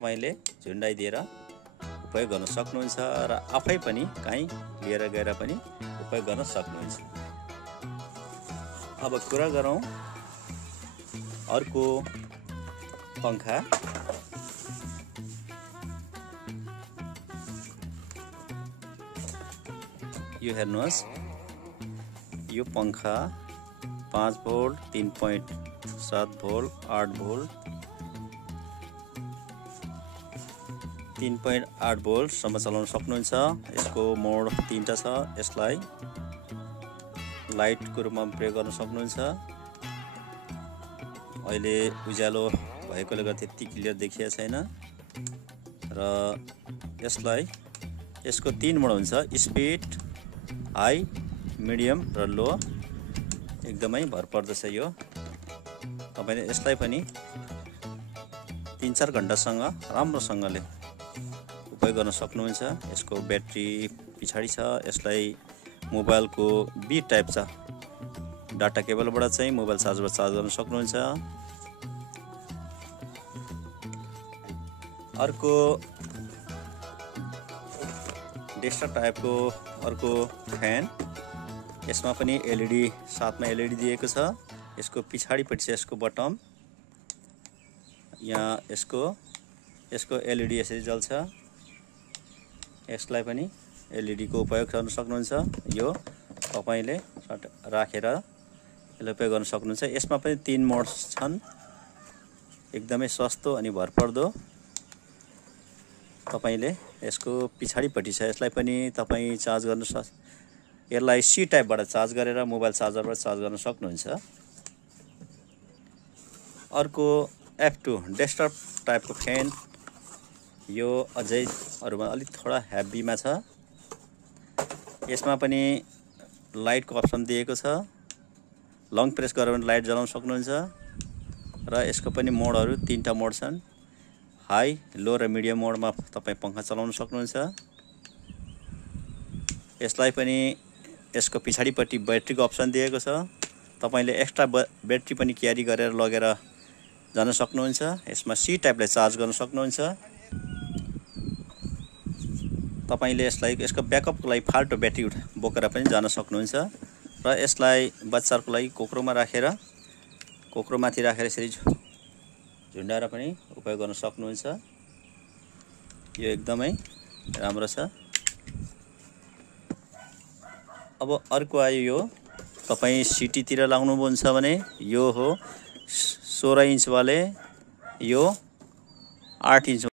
तपाईँले झुन्डाइदिएर उपयोग गर्न सक्नुहुन्छ र आफै पनि कहीँ लिएर गएर पनि उपयोग गर्न सक्नुहुन्छ। अब कुरा गरौँ अर्को पंखा। यो हेर्नुहोस्, यो पंखा 5 भोल्ट, 3.7 भोल्ट, 8 भोल्ट, 3.8 भोल्ट सम्म चलाउन सक्नुहुन्छ। यसको मोड 3टा छ। यसलाई लाइटको रूपमा प्रयोग गर्न सक्नुहुन्छ। अहिले उज्यालो भएकोले गर्दा त्यति क्लियर देखिएको छैन र यसको 3 मोड हुन्छ, स्पिड, हाई, मिडियम र लो। एकदमै भर पर्दछ यो। तपाईले यसलाई पनि 3-4 घण्टासँग राम्रोसँगले उपयोग गर्न सक्नुहुन्छ। यसको ब्याट्री पछाडि छ। यसलाई मोबाइलको बी टाइप छ, डाटा केबलबाट चाहिँ मोबाइल चार्जबाट चार्ज गर्न सक्नुहुन्छ। अर्को डेस्कटप टाइपको अर्को फ्यान। यसमा पनि एलईडी, साथमा एलईडी दिएको छ। यसको पछाडिपट्टि छ यसको बटन। यहाँ यसको एलईडी यसरी जल्छ। यसलाई पनि एलईडी को उपयोग गर्न सक्नुहुन्छ। यो तपाईले राखेर यसलाई उपयोग गर्न सक्नुहुन्छ। यसमा पनि 3 मोड्स छन्। एकदमै सस्तो अनि भरपर्दो। तपाईले यसको पछाडिपट्टि छ, यसलाई पनि तपाई चार्ज गर्न यसलाई सी टाइपबाट चार्ज गरेर मोबाइल चार्जरबाट चार्ज गर्न सक्नुहुन्छ। अर्को F2 डेस्कटप टाइपको फ्यान। यो अझै अरुमा अलिक थोडा हेभीमा छ। यसमा पनि लाइटको अप्सन दिएको छ। लङ प्रेस गरेर पनि लाइट जलाउन सक्नुहुन्छ र यसको पनि मोडहरू 3टा मोड छन्। हाई, लो र मिडियम मोडमा तपाई पंखा चलाउन सक्नुहुन्छ। यसलाई पनि यसको पछाडिपट्टि ब्याट्रीको अप्सन दिएको छ। तपाईले एक्स्ट्रा ब्याट्री पनि क्यारी गरेर लगेर जान सक्नुहुन्छ। यसमा सी टाइपले चार्ज गर्न सक्नुहुन्छ। तपाईले यसको ब्याकअपको लागि फाल्टो ब्याट्री बोकेर पनि जान सक्नुहुन्छ र यसलाई बच्चाहरुको लागि कोक्रोमाथि राखेर यसरी झुन्डाएर पनि उपयोग गर्न सक्नुहुन्छ। यो एकदमै राम्रो छ। अब अर्को आयो यो, तपाई सिटीतिर लाउनुहुन्छ भने यो हो 16 इन्च वाले, यो 8 इन्च